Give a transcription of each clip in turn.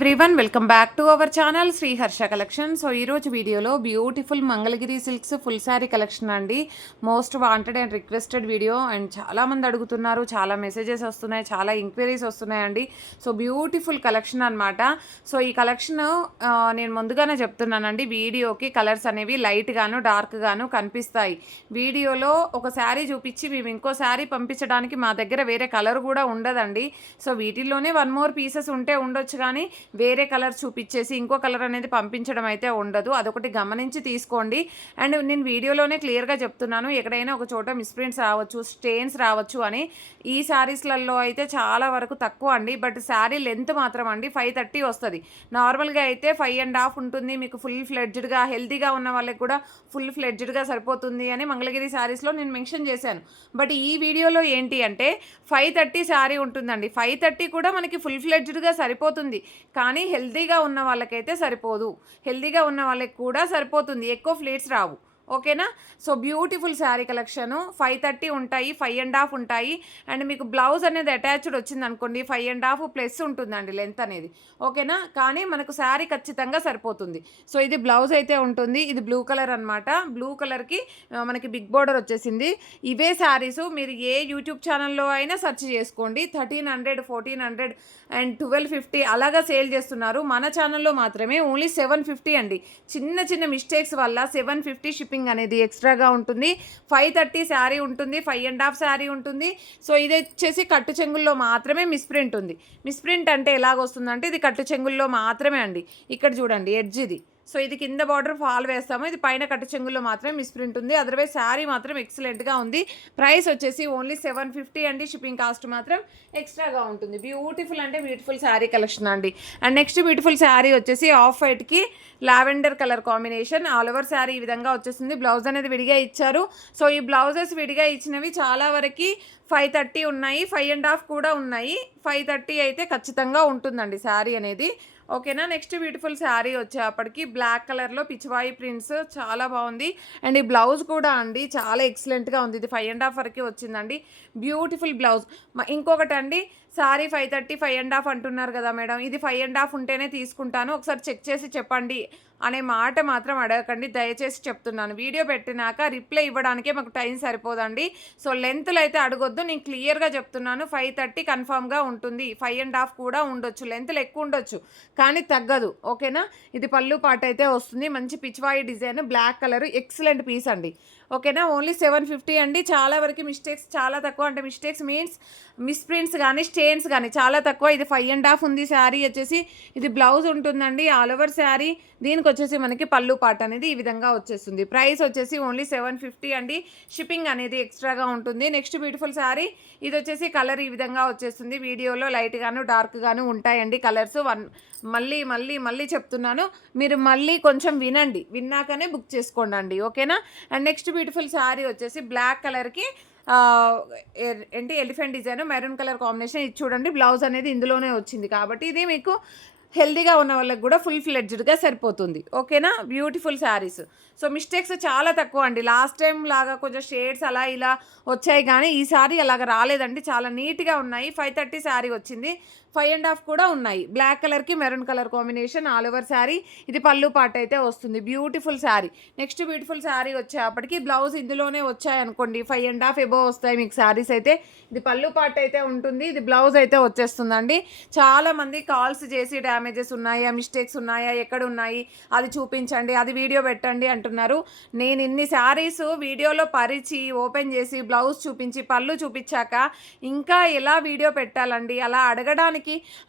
Everyone welcome back to our channel Sri Harsha collection. So ఈరోజు వీడియోలో beautiful Mangalagiri silks full sari collection అండి. Most wanted and requested video and చాలామంది అడుగుతున్నారు, చాలా మెసేజెస్ వస్తున్నాయి, చాలా ఎంక్వైరీస్ వస్తున్నాయండి. సో బ్యూటిఫుల్ కలెక్షన్ అనమాట. సో ఈ కలెక్షన్ నేను ముందుగానే చెప్తున్నానండి, వీడియోకి కలర్స్ అనేవి లైట్గాను డార్క్గాను కనిపిస్తాయి. వీడియోలో ఒక శారీ చూపించి మేము ఇంకో శారీ పంపించడానికి మా దగ్గర వేరే కలర్ కూడా ఉండదండి. సో వీటిల్లోనే వన్ మోర్ పీసెస్ ఉంటే ఉండొచ్చు, కానీ వేరే కలర్ చూపించేసి ఇంకో కలర్ అనేది పంపించడం అయితే ఉండదు. అదొకటి గమనించి తీసుకోండి. అండ్ నేను వీడియోలోనే క్లియర్గా చెప్తున్నాను, ఎక్కడైనా ఒక చోట మిస్ప్రింట్స్ రావచ్చు, స్టెయిన్స్ రావచ్చు అని. ఈ శారీస్లలో అయితే చాలా వరకు తక్కువ అండి. బట్ శారీ లెంత్ మాత్రం అండి 530 వస్తుంది. నార్మల్గా అయితే 5.5 ఉంటుంది. మీకు ఫుల్ ఫ్లెడ్జ్డ్గా హెల్తీగా ఉన్న వాళ్ళకి కూడా ఫుల్ ఫ్లెడ్జ్డ్గా సరిపోతుంది అని మంగళగిరి శారీస్లో నేను మెన్షన్ చేశాను. బట్ ఈ వీడియోలో ఏంటి అంటే 530 శారీ ఉంటుందండి. 530 కూడా మనకి ఫుల్ ఫ్లెడ్జ్డ్గా సరిపోతుంది, కానీ హెల్తీగా ఉన్న వాళ్ళకైతే సరిపోదు. హెల్తీగా ఉన్న వాళ్ళకి కూడా సరిపోతుంది, ఎక్కువ ఫ్లేట్స్ రావు. ఓకేనా? సో బ్యూటిఫుల్ శారీ కలెక్షను 530 ఉంటాయి, 5.5 ఉంటాయి. అండ్ మీకు బ్లౌజ్ అనేది అటాచ్డ్ వచ్చింది అనుకోండి, 5.5 ప్లస్ ఉంటుందండి లెంత్ అనేది. ఓకేనా? కానీ మనకు శారీ ఖచ్చితంగా సరిపోతుంది. సో ఇది బ్లౌజ్ అయితే ఉంటుంది. ఇది బ్లూ కలర్ అనమాట. బ్లూ కలర్కి మనకి బిగ్ బోర్డర్ వచ్చేసింది. ఇవే శారీస్ మీరు ఏ యూట్యూబ్ ఛానల్లో అయినా సెర్చ్ చేసుకోండి, 1300, 1400 అండ్ 1250 అలాగా సేల్ చేస్తున్నారు. మన ఛానల్లో మాత్రమే ఓన్లీ 750 అండి. చిన్న చిన్న మిస్టేక్స్ వల్ల 750 షిప్పింగ్ అనేది ఎక్స్ట్రాగా ఉంటుంది. 530 శారీ ఉంటుంది, 5.5 శారీ ఉంటుంది. సో ఇది వచ్చేసి కట్టు చెంగుల్లో మాత్రమే మిస్ప్రింట్ ఉంది. మిస్ప్రింట్ అంటే ఎలాగొస్తుందంటే ఇది కట్టు చెంగుల్లో మాత్రమే అండి. ఇక్కడ చూడండి ఎడ్జ్ ఇది. సో ఇది కింద బార్డర్ ఫాల్ వేస్తాము, ఇది పైన కట్టు చెంగుల్లో మాత్రమే మిస్ప్రింట్ ఉంది. అదర్వైజ్ శారీ మాత్రం ఎక్సలెంట్గా ఉంది. ప్రైస్ వచ్చేసి ఓన్లీ 750 అండి. షిప్పింగ్ కాస్ట్ మాత్రం ఎక్స్ట్రాగా ఉంటుంది. బ్యూటిఫుల్ అంటే బ్యూటిఫుల్ శారీ కలెక్షన్ అండి. అండ్ నెక్స్ట్ బ్యూటిఫుల్ శారీ వచ్చేసి ఆఫ్ వైట్కి lavender colour combination. All over sari ఈ విధంగా వచ్చేసింది. బ్లౌజ్ అనేది విడిగా ఇచ్చారు. సో ఈ బ్లౌజెస్ విడిగా ఇచ్చినవి చాలా వరకు 530 ఉన్నాయి, 5.5 కూడా ఉన్నాయి. 530 అయితే ఖచ్చితంగా ఉంటుందండి శారీ అనేది. ఓకేనా? నెక్స్ట్ బ్యూటిఫుల్ శారీ వచ్చేప్పటికి బ్లాక్ కలర్లో పిచ్చివాయి ప్రింట్స్ చాలా బాగుంది. అండ్ ఈ బ్లౌజ్ కూడా అండి చాలా ఎక్సలెంట్గా ఉంది. ఇది 5.5 వరకు వచ్చిందండి. Beautiful blouse. ఇంకొకటి అండి, శారీ 530, 5.5 అంటున్నారు కదా మేడం, ఇది 5.5 ఉంటేనే తీసుకుంటాను, ఒకసారి చెక్ చేసి చెప్పండి అనే మాట మాత్రం అడగకండి, దయచేసి చెప్తున్నాను. వీడియో పెట్టినాక రిప్లై ఇవ్వడానికే మాకు టైం సరిపోదండి. సో లెంత్లు అయితే అడగొద్దు, నేను క్లియర్గా చెప్తున్నాను. 530 కన్ఫామ్గా ఉంటుంది, 5.5 కూడా ఉండొచ్చు, లెంత్లు ఎక్కువ ఉండొచ్చు కానీ తగ్గదు. ఓకేనా? ఇది పళ్ళు పాట అయితే వస్తుంది. మంచి పిచ్చివాయి design, black colour, excellent piece అండి. ఓకేనా? ఓన్లీ 750 అండి. చాలా వరకు మిస్టేక్స్ చాలా తక్కువ, అంటే మిస్టేక్స్ మీన్స్ మిస్ప్రింట్స్ కానీ స్టెయిన్స్ కానీ చాలా తక్కువ. ఇది 5.5 ఉంది శారీ వచ్చేసి. ఇది బ్లౌజ్ ఉంటుందండి, ఆల్ ఓవర్ శారీ. దీనికి వచ్చేసి మనకి పళ్ళు పాట అనేది ఈ విధంగా వచ్చేస్తుంది. ప్రైస్ వచ్చేసి ఓన్లీ 750 అండి. షిప్పింగ్ అనేది ఎక్స్ట్రాగా ఉంటుంది. నెక్స్ట్ బ్యూటిఫుల్ శారీ, ఇది వచ్చేసి కలర్ ఈ విధంగా వచ్చేస్తుంది. వీడియోలో లైట్గాను డార్క్గాను ఉంటాయండి కలర్స్. మళ్ళీ చెప్తున్నాను, మీరు మళ్ళీ కొంచెం వినండి, విన్నాకనే బుక్ చేసుకోండి. ఓకేనా? అండ్ నెక్స్ట్ బ్యూటిఫుల్ శారీ వచ్చేసి బ్లాక్ కలర్కి ఏంటి elephant design, maroon colour combination. ఇది చూడండి, బ్లౌజ్ అనేది ఇందులోనే వచ్చింది కాబట్టి ఇది మీకు హెల్దీగా ఉన్న వాళ్ళకి కూడా ఫుల్ ఫ్లెడ్జ్డ్గా సరిపోతుంది. ఓకేనా? బ్యూటిఫుల్ శారీస్. సో మిస్టేక్స్ చాలా తక్కువ అండి. లాస్ట్ టైం లాగా కొంచెం షేడ్స్ అలా ఇలా వచ్చాయి, కానీ ఈ శారీ అలాగ రాలేదండి. చాలా నీట్గా ఉన్నాయి. 530 శారీ వచ్చింది, 5.5 కూడా ఉన్నాయి. బ్లాక్ కలర్కి maroon colour combination, all over sari. ఇది పళ్ళు పాట అయితే వస్తుంది. Beautiful sari. Next beautiful sari వచ్చేప్పటికి బ్లౌజ్ ఇందులోనే వచ్చాయనుకోండి, 5.5 ఎబో వస్తాయి మీకు శారీస్ అయితే. ఇది పళ్ళు పాట అయితే ఉంటుంది, ఇది బ్లౌజ్ అయితే వచ్చేస్తుందండి. చాలామంది కాల్స్ చేసి డ్యామేజెస్ ఉన్నాయా, మిస్టేక్స్ ఉన్నాయా, ఎక్కడ ఉన్నాయి, అది చూపించండి, అది వీడియో పెట్టండి అంటున్నారు. నేను ఇన్ని శారీస్ వీడియోలో పరిచి ఓపెన్ చేసి బ్లౌజ్ చూపించి పళ్ళు చూపించాక ఇంకా ఎలా వీడియో పెట్టాలండి? అలా అడగడానికి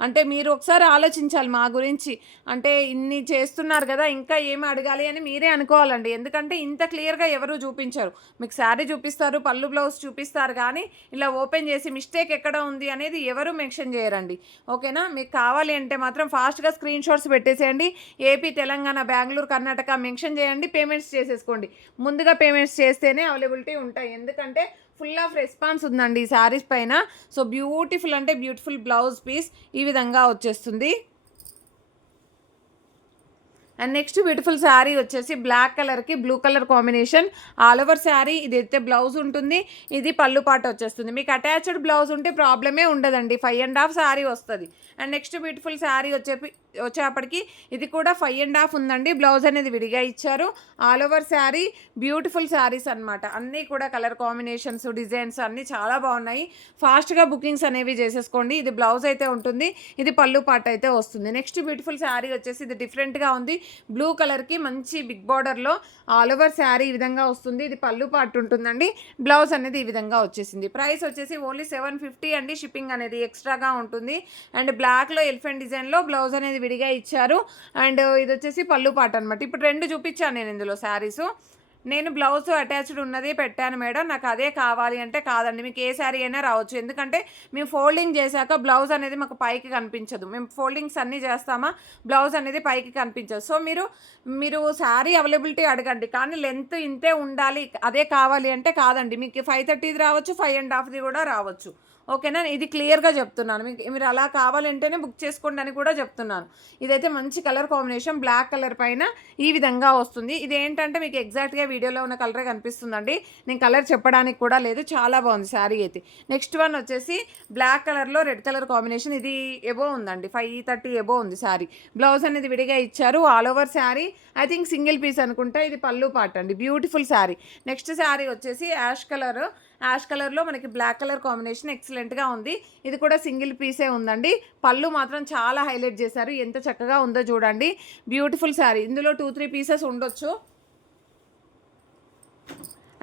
అంటే మీరు ఒకసారి ఆలోచించాలి మా గురించి. అంటే ఇన్ని చేస్తున్నారు కదా, ఇంకా ఏమి అడగాలి అని మీరే అనుకోవాలండి. ఎందుకంటే ఇంత క్లియర్గా ఎవరు చూపించరు. మీకు శారీ చూపిస్తారు, పళ్ళు బ్లౌజ్ చూపిస్తారు, కానీ ఇలా ఓపెన్ చేసి మిస్టేక్ ఎక్కడ ఉంది అనేది ఎవరు మెన్షన్ చేయరండి. ఓకేనా? మీకు కావాలి అంటే మాత్రం ఫాస్ట్గా స్క్రీన్ షాట్స్ పెట్టేసేయండి. ఏపీ, తెలంగాణ, బెంగళూరు, కర్ణాటక మెన్షన్ చేయండి, పేమెంట్స్ చేసేసుకోండి. ముందుగా పేమెంట్స్ చేస్తేనే అవైలబిలిటీ ఉంటాయి, ఎందుకంటే ఫుల్ ఆఫ్ రెస్పాన్స్ ఉందండి ఈ శారీస్ పైన. సో బ్యూటిఫుల్ అంటే బ్యూటిఫుల్ బ్లౌజ్ పీస్ ఈ విధంగా వచ్చేస్తుంది. అండ్ నెక్స్ట్ బ్యూటిఫుల్ శారీ వచ్చేసి బ్లాక్ కలర్కి blue colour combination, all over sari. ఇదైతే బ్లౌజ్ ఉంటుంది, ఇది పళ్ళు పాట వచ్చేస్తుంది. మీకు అటాచ్డ్ బ్లౌజ్ ఉంటే ప్రాబ్లమే ఉండదండి. 5.5 శారీ వస్తుంది. అండ్ నెక్స్ట్ బ్యూటిఫుల్ శారీ వచ్చేప్పటికి ఇది కూడా 5.5 ఉందండి. బ్లౌజ్ అనేది విడిగా ఇచ్చారు. All over sari beautiful saris అనమాట. అన్నీ కూడా కలర్ కాంబినేషన్స్, డిజైన్స్ అన్నీ చాలా బాగున్నాయి. ఫాస్ట్గా బుకింగ్స్ అనేవి చేసేసుకోండి. ఇది బ్లౌజ్ అయితే ఉంటుంది, ఇది పళ్ళు పాట అయితే వస్తుంది. నెక్స్ట్ బ్యూటిఫుల్ శారీ వచ్చేసి ఇది డిఫరెంట్గా ఉంది. బ్లూ కలర్కి మంచి బిగ్ బార్డర్లో ఆల్ ఓవర్ శారీ ఈ విధంగా వస్తుంది. ఇది పళ్ళు పాట ఉంటుందండి. బ్లౌజ్ అనేది ఈ విధంగా వచ్చేసింది. ప్రైస్ వచ్చేసి ఓన్లీ 750 అండి. షిప్పింగ్ అనేది ఎక్స్ట్రాగా ఉంటుంది. అండ్ బ్లాక్లో ఎలిఫెంట్ డిజైన్లో బ్లౌజ్ అనేది విడిగా ఇచ్చారు. అండ్ ఇది వచ్చేసి పళ్ళు పాట అనమాట. ఇప్పుడు 2 చూపించాను నేను ఇందులో శారీస్. నేను బ్లౌజ్ అటాచ్డ్ ఉన్నది పెట్టాను మేడం, నాకు అదే కావాలి అంటే కాదండి, మీకు ఏ శారీ అయినా రావచ్చు. ఎందుకంటే మేము ఫోల్డింగ్ చేశాక బ్లౌజ్ అనేది మాకు పైకి కనిపించదు. మేము ఫోల్డింగ్స్ అన్నీ చేస్తామా, బ్లౌజ్ అనేది పైకి కనిపించదు. సో మీరు శారీ అవైలబిలిటీ అడగండి, కానీ లెంత్ ఇంతే ఉండాలి అదే కావాలి అంటే కాదండి. మీకు 530 రావచ్చు, 5.5 కూడా రావచ్చు. ఓకేనా, ఇది క్లియర్గా చెప్తున్నాను. మీరు అలా కావాలంటేనే బుక్ చేసుకోండి అని కూడా చెప్తున్నాను. ఇదైతే మంచి కలర్ కాంబినేషన్, బ్లాక్ కలర్ పైన ఈ విధంగా వస్తుంది. ఇది ఏంటంటే మీకు ఎగ్జాక్ట్గా వీడియోలో ఉన్న కలరే కనిపిస్తుందండి. నేను కలర్ చెప్పడానికి కూడా లేదు, చాలా బాగుంది శారీ అయితే. నెక్స్ట్ వన్ వచ్చేసి బ్లాక్ కలర్లో రెడ్ కలర్ కాంబినేషన్. ఇది ఎబో ఉందండి, 530 ఎబో ఉంది శారీ. బ్లౌజ్ అనేది విడిగా ఇచ్చారు. All over sari I think single piece అనుకుంటా. ఇది పళ్ళు పాట అండి, బ్యూటిఫుల్ శారీ. నెక్స్ట్ శారీ వచ్చేసి యాష్ కలర్లో మనకి బ్లాక్ కలర్ కాంబినేషన్ ఎక్సలెంట్గా ఉంది. ఇది కూడా సింగిల్ పీసే ఉందండి. పళ్ళు మాత్రం చాలా హైలైట్ చేశారు, ఎంత చక్కగా ఉందో చూడండి. బ్యూటిఫుల్ శారీ. ఇందులో 2-3 పీసెస్ ఉండొచ్చు.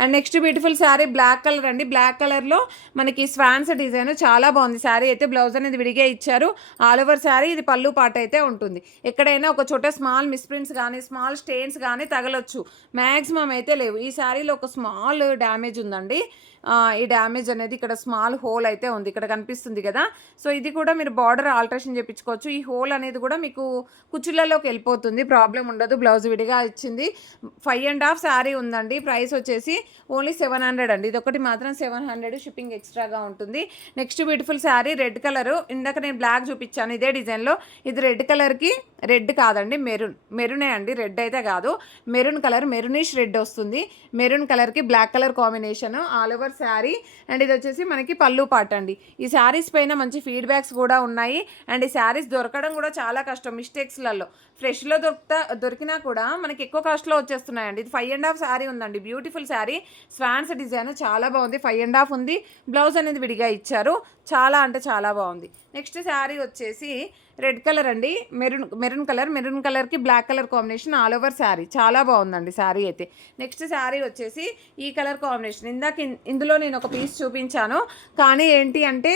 And next beautiful sari black colour అండి. బ్లాక్ కలర్లో మనకి స్వాన్స్ డిజైన్ చాలా బాగుంది శారీ అయితే. బ్లౌజ్ అనేది విడిగా ఇచ్చారు. ఆల్ ఓవర్ శారీ ఇది పళ్ళు పాట అయితే ఉంటుంది. ఎక్కడైనా ఒక చోట స్మాల్ మిస్ప్రింట్స్ కానీ స్మాల్ స్టెయిన్స్ కానీ తగలొచ్చు, మ్యాక్సిమం అయితే లేవు. ఈ శారీలో ఒక స్మాల్ డ్యామేజ్ ఉందండి. ఈ డ్యామేజ్ అనేది ఇక్కడ స్మాల్ హోల్ అయితే ఉంది, ఇక్కడ కనిపిస్తుంది కదా. సో ఇది కూడా మీరు బార్డర్ ఆల్టరేషన్ చేయించుకోవచ్చు. ఈ హోల్ అనేది కూడా మీకు కుచ్చులలోకి వెళ్ళిపోతుంది, ప్రాబ్లం ఉండదు. బ్లౌజ్ విడిగా ఇచ్చింది. 5.5 శారీ ఉందండి. ప్రైస్ వచ్చేసి ఓన్లీ 700 అండి. ఇది ఒకటి మాత్రం 700, షిప్పింగ్ ఎక్స్ట్రాగా ఉంటుంది. Next beautiful sari red colour. ఇందాక నేను బ్లాక్ చూపించాను ఇదే డిజైన్లో. ఇది రెడ్ కలర్కి, రెడ్ కాదండి మెరూనే అండి, రెడ్ అయితే కాదు. మెరూన్ కలర్, మెరూనిష్ రెడ్ వస్తుంది. మెరూన్ కలర్కి black colour combination, all over sari. And ఇది వచ్చేసి మనకి పళ్ళు పాట అండి. ఈ శారీస్ పైన మంచి ఫీడ్బ్యాక్స్ కూడా ఉన్నాయి. అండ్ ఈ శారీస్ దొరకడం కూడా చాలా కష్టం మిస్టేక్స్లలో. ఫ్రెష్లో దొరికినా కూడా మనకి ఎక్కువ కాస్ట్లో వచ్చేస్తున్నాయండి. ఇది 5.5 శారీ ఉందండి. బ్యూటిఫుల్ శారీ, స్వాన్స్ డిజైన్ చాలా బాగుంది. 5.5 ఉంది. బ్లౌజ్ అనేది విడిగా ఇచ్చారు. చాలా అంటే చాలా బాగుంది. నెక్స్ట్ శారీ వచ్చేసి రెడ్ కలర్ అండి, మెరూన్ కలర్కి black colour combination, all over sari చాలా బాగుందండి శారీ అయితే. నెక్స్ట్ శారీ వచ్చేసి ఈ కలర్ కాంబినేషన్. ఇందులో నేను ఒక పీస్ చూపించాను, కానీ ఏంటి అంటే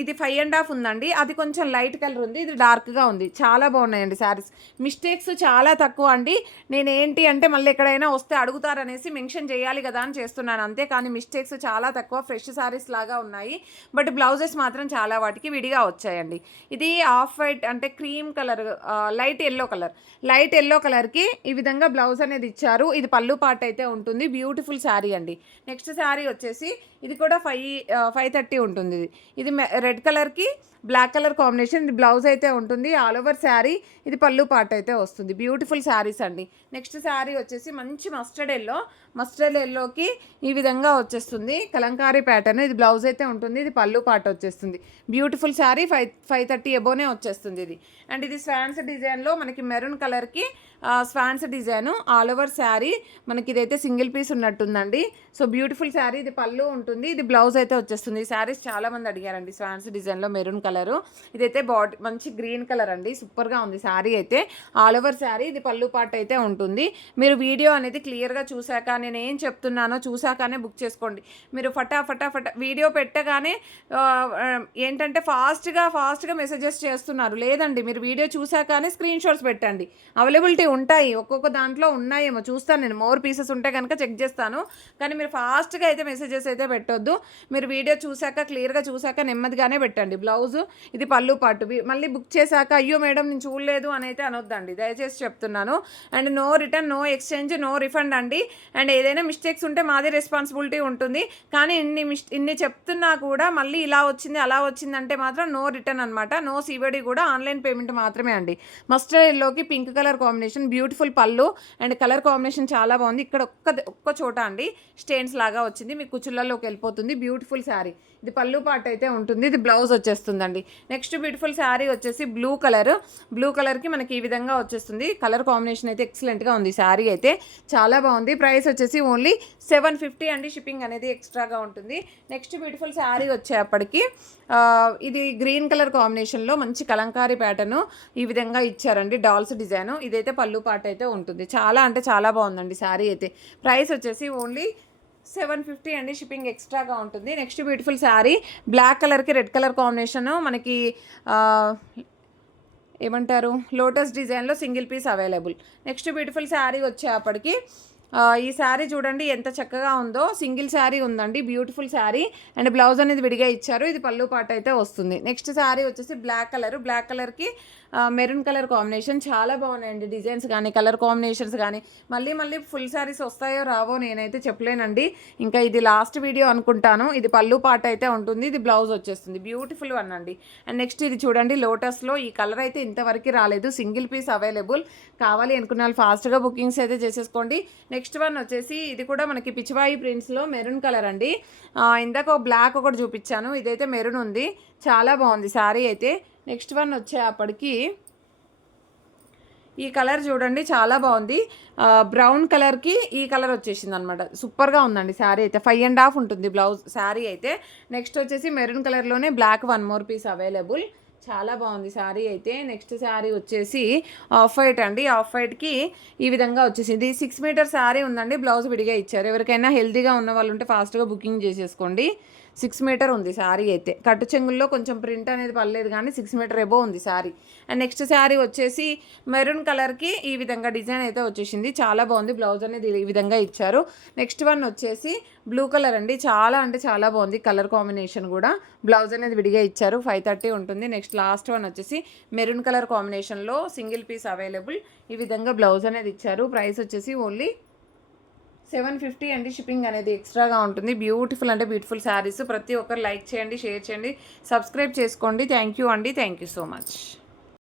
ఇది 5.5 ఉందండి. అది కొంచెం లైట్ కలర్ ఉంది, ఇది డార్క్గా ఉంది. చాలా బాగున్నాయండి శారీస్. మిస్టేక్స్ చాలా తక్కువ అండి. నేను ఏంటి అంటే మళ్ళీ ఎక్కడైనా వస్తే అడుగుతారనేసి మెన్షన్ చేయాలి కదా అని చేస్తున్నాను అంతే, కానీ మిస్టేక్స్ చాలా తక్కువ. ఫ్రెష్ శారీస్ లాగా ఉన్నాయి. బట్ బ్లౌజెస్ మాత్రం చాలా వాటికి విడిగా వచ్చాయండి. ఇది ఆఫ్ వైట్ అంటే క్రీమ్ కలర్, లైట్ ఎల్లో కలర్కి ఈ విధంగా బ్లౌజ్ అనేది ఇచ్చారు. ఇది పళ్ళు పాట అయితే ఉంటుంది. బ్యూటిఫుల్ శారీ అండి. నెక్స్ట్ శారీ వచ్చేసి ఇది కూడా 530 ఉంటుంది. ఇది రెడ్ కలర్కి బ్లాక్ కలర్ కాంబినేషన్. ఇది బ్లౌజ్ అయితే ఉంటుంది. ఆల్ ఓవర్ శారీ ఇది పళ్ళు పాట అయితే వస్తుంది. బ్యూటిఫుల్ శారీస్ అండి. నెక్స్ట్ శారీ వచ్చేసి మంచి మస్టర్డ్ ఎల్లోకి ఈ విధంగా వచ్చేస్తుంది. కలంకారీ ప్యాటర్న్. ఇది బ్లౌజ్ అయితే ఉంటుంది. ఇది పళ్ళు పాట వచ్చేస్తుంది. బ్యూటిఫుల్ శారీ. 530 ఎబోనే వచ్చేస్తుంది ఇది. అండ్ ఇది స్వాన్స్ డిజైన్లో మనకి మెరూన్ కలర్కి swans design, all over sari. మనకి ఇదైతే సింగిల్ పీస్ ఉన్నట్టుందండి. So beautiful sari. ఇది పళ్ళు ఉంటుంది, ఇది బ్లౌజ్ అయితే వచ్చేస్తుంది. ఈ శారీస్ చాలామంది అడిగారండి స్వాన్స్ డిజైన్లో మెరూన్ కలరు. ఇదైతే మంచి గ్రీన్ కలర్ అండి, సూపర్గా ఉంది శారీ అయితే. ఆల్ ఓవర్ శారీ ఇది పళ్ళు పాట అయితే ఉంటుంది. మీరు వీడియో అనేది క్లియర్గా చూశాక, నేను ఏం చెప్తున్నానో చూశాకనే బుక్ చేసుకోండి. మీరు ఫటా వీడియో పెట్టగానే ఏంటంటే ఫాస్ట్గా మెసేజెస్ చేస్తున్నారు. లేదండి, మీరు వీడియో చూశాకనే స్క్రీన్ షాట్స్ పెట్టండి. అవైలబిలిటీ ఉంటాయి, ఒక్కొక్క దాంట్లో ఉన్నాయేమో చూస్తాను నేను. మోర్ పీసెస్ ఉంటే కనుక చెక్ చేస్తాను, కానీ మీరు ఫాస్ట్గా అయితే మెసేజెస్ అయితే పెట్టొద్దు. మీరు వీడియో చూశాక క్లియర్గా చూశాక నెమ్మదిగానే పెట్టండి. బ్లౌజ్ ఇది పళ్ళు పాటు. మళ్ళీ బుక్ చేశాక అయ్యో మేడం నేను చూడలేదు అని అయితే అనొద్దండి, దయచేసి చెప్తున్నాను. And no return, no exchange, no refund అండి. అండ్ ఏదైనా మిస్టేక్స్ ఉంటే మాది రెస్పాన్సిబిలిటీ ఉంటుంది. కానీ ఇన్ని చెప్తున్నా కూడా మళ్ళీ ఇలా వచ్చింది అలా వచ్చిందంటే మాత్రం నో రిటర్న్ అనమాట. నో సివడి కూడా, ఆన్లైన్ పేమెంట్ మాత్రమే అండి. మస్టర్డ్ ఎల్లోకి పింక్ కలర్ కాంబినేషన్, బ్యూటిఫుల్ పళ్ళు. అండ్ కలర్ కాంబినేషన్ చాలా బాగుంది. ఇక్కడ ఒక్క చోట అండి స్టెయిన్స్ లాగా వచ్చింది, మీకు కుచ్చులలోకి వెళ్ళిపోతుంది. బ్యూటిఫుల్ శారీ. ఇది పళ్ళు పార్ట్ అయితే ఉంటుంది. ఇది బ్లౌజ్ వచ్చేస్తుందండి. నెక్స్ట్ బ్యూటిఫుల్ శారీ వచ్చేసి బ్లూ కలర్కి మనకి ఈ విధంగా వచ్చేస్తుంది. కలర్ కాంబినేషన్ అయితే ఎక్సలెంట్గా ఉంది. శారీ అయితే చాలా బాగుంది. ప్రైస్ వచ్చేసి ఓన్లీ 750 అండి. షిప్పింగ్ అనేది ఎక్స్ట్రాగా ఉంటుంది. నెక్స్ట్ బ్యూటిఫుల్ శారీ వచ్చేప్పటికి ఇది గ్రీన్ కలర్ కాంబినేషన్లో మంచి కలంకారీ ప్యాటర్న్ ఈ విధంగా ఇచ్చారండి. Dolls design. ఇదైతే పళ్ళు పార్ట్ అయితే ఉంటుంది. చాలా అంటే చాలా బాగుందండి శారీ అయితే. ప్రైస్ వచ్చేసి ఓన్లీ 750 అండి. షిప్పింగ్ ఎక్స్ట్రాగా ఉంటుంది. నెక్స్ట్ బ్యూటిఫుల్ శారీ బ్లాక్ కలర్కి రెడ్ కలర్ కాంబినేషన్ మనకి ఏమంటారు లోటస్ డిజైన్లో single piece available. Next beautiful sari వచ్చేప్పటికి ఈ శారీ చూడండి ఎంత చక్కగా ఉందో. సింగిల్ శారీ ఉందండి. బ్యూటిఫుల్ శారీ అండ్ బ్లౌజ్ అనేది విడిగా ఇచ్చారు. ఇది పళ్ళు పాట అయితే వస్తుంది. నెక్స్ట్ శారీ వచ్చేసి బ్లాక్ కలర్కి మెరూన్ కలర్ కాంబినేషన్ చాలా బాగున్నాయండి. డిజైన్స్ కానీ కలర్ కాంబినేషన్స్ కానీ మళ్ళీ ఫుల్ శారీస్ వస్తాయో రావో నేనైతే చెప్పలేనండి. ఇంకా ఇది లాస్ట్ వీడియో అనుకుంటాను. ఇది పళ్ళు పాట అయితే ఉంటుంది. ఇది బ్లౌజ్ వచ్చేస్తుంది. బ్యూటిఫుల్ వన్ అండి. అండ్ నెక్స్ట్ ఇది చూడండి లోటస్లో ఈ కలర్ అయితే ఇంతవరకు రాలేదు. Single piece available. కావాలి అనుకున్న వాళ్ళు ఫాస్ట్గా బుకింగ్స్ అయితే చేసేసుకోండి. నెక్స్ట్ వన్ వచ్చేసి ఇది కూడా మనకి పిచ్చివాయి ప్రింట్స్లో మెరూన్ కలర్ అండి. ఇందాక బ్లాక్ ఒకటి చూపించాను. ఇదైతే మెరూన్ ఉంది. చాలా బాగుంది శారీ అయితే. నెక్స్ట్ వన్ వచ్చేప్పటికి ఈ కలర్ చూడండి చాలా బాగుంది. బ్రౌన్ కలర్కి ఈ కలర్ వచ్చేసింది అనమాట. సూపర్గా ఉందండి శారీ అయితే. 5.5 ఉంటుంది బ్లౌజ్ శారీ అయితే. నెక్స్ట్ వచ్చేసి మెరూన్ కలర్లోనే బ్లాక్ 1 మోర్ పీస్ అవైలబుల్. చాలా బాగుంది శారీ అయితే. నెక్స్ట్ శారీ వచ్చేసి ఆఫ్ వైట్ అండి. ఆఫ్ వైట్కి ఈ విధంగా వచ్చేసింది. 6 మీటర్ శారీ ఉందండి. బ్లౌజ్ విడిగా ఇచ్చారు. ఎవరికైనా హెల్తీగా ఉన్న వాళ్ళు ఉంటే ఫాస్ట్గా బుకింగ్ చేసేసుకోండి. 6 మీటర్ ఉంది శారీ అయితే. కట్టు చెంగుల్లో కొంచెం ప్రింట్ అనేది పర్లేదు కానీ 6 మీటర్ ఎబో ఉంది శారీ. అండ్ నెక్స్ట్ శారీ వచ్చేసి మెరూన్ కలర్కి ఈ విధంగా డిజైన్ అయితే వచ్చేసింది. చాలా బాగుంది. బ్లౌజ్ అనేది ఈ విధంగా ఇచ్చారు. నెక్స్ట్ వన్ వచ్చేసి బ్లూ కలర్ అండి. చాలా అంటే చాలా బాగుంది కలర్ కాంబినేషన్ కూడా. బ్లౌజ్ అనేది విడిగా ఇచ్చారు. 530 ఉంటుంది. నెక్స్ట్ లాస్ట్ వన్ వచ్చేసి మెరూన్ కలర్ కాంబినేషన్లో సింగిల్ పీస్ అవైలబుల్. ఈ విధంగా బ్లౌజ్ అనేది ఇచ్చారు. ప్రైస్ వచ్చేసి ఓన్లీ 750 అండి. షిప్పింగ్ అనేది ఎక్స్ట్రాగా ఉంటుంది. బ్యూటిఫుల్ అంటే బ్యూటిఫుల్ శారీస్. ప్రతి ఒక్కరు లైక్ చేయండి, షేర్ చేయండి, సబ్స్క్రైబ్ చేసుకోండి. థ్యాంక్ యూ అండి. Thank you so much.